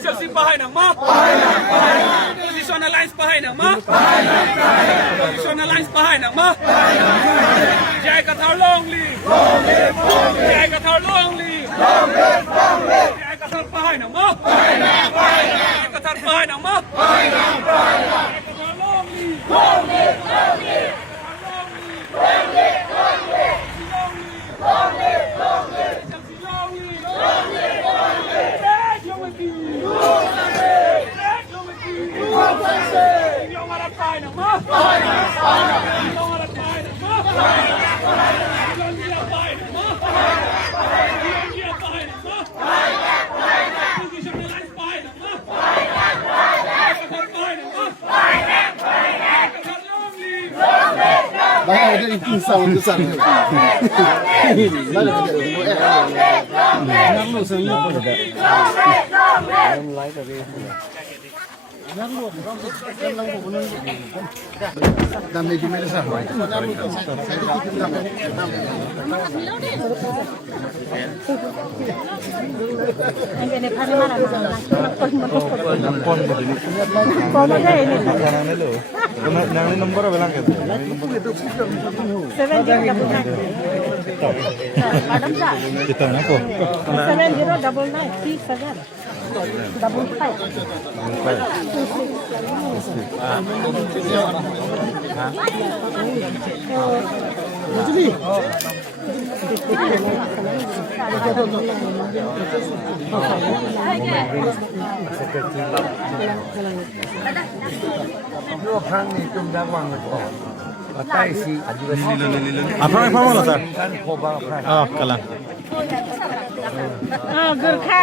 SLC bahay ng ma. Position Alliance bahay ng ma. Position Alliance bahay ng ma. Jai Qatar long live. Jai Qatar long live. Jai Qatar bahay ng ma. Jai Qatar bahay ng ma. Jai Qatar long live. Long live. Long live. Long live. Long live. Long live. Long live. Long live. Long live. Long live. Back your team. Back your team. Yung harap tayo ng ma. Yung harap tayo ng ma. Yung hirap tayo ng ma. Yung hirap tayo ng ma. Position Alliance tayo ng ma. Kasar tayo ng ma. Kasar long live. Bahaya dari pisau untuk sana. Lalu kita tunggu Nang lu sering apa dah? Nang lain tapi. Nang lu bukan. Dan meji meji sah. Ini hari mana? Nang number bilang gitu. 7099. Kita nak ko. 7099 37 double 5. Apa yang kamu lakukan? Oh, kalah. Gurkha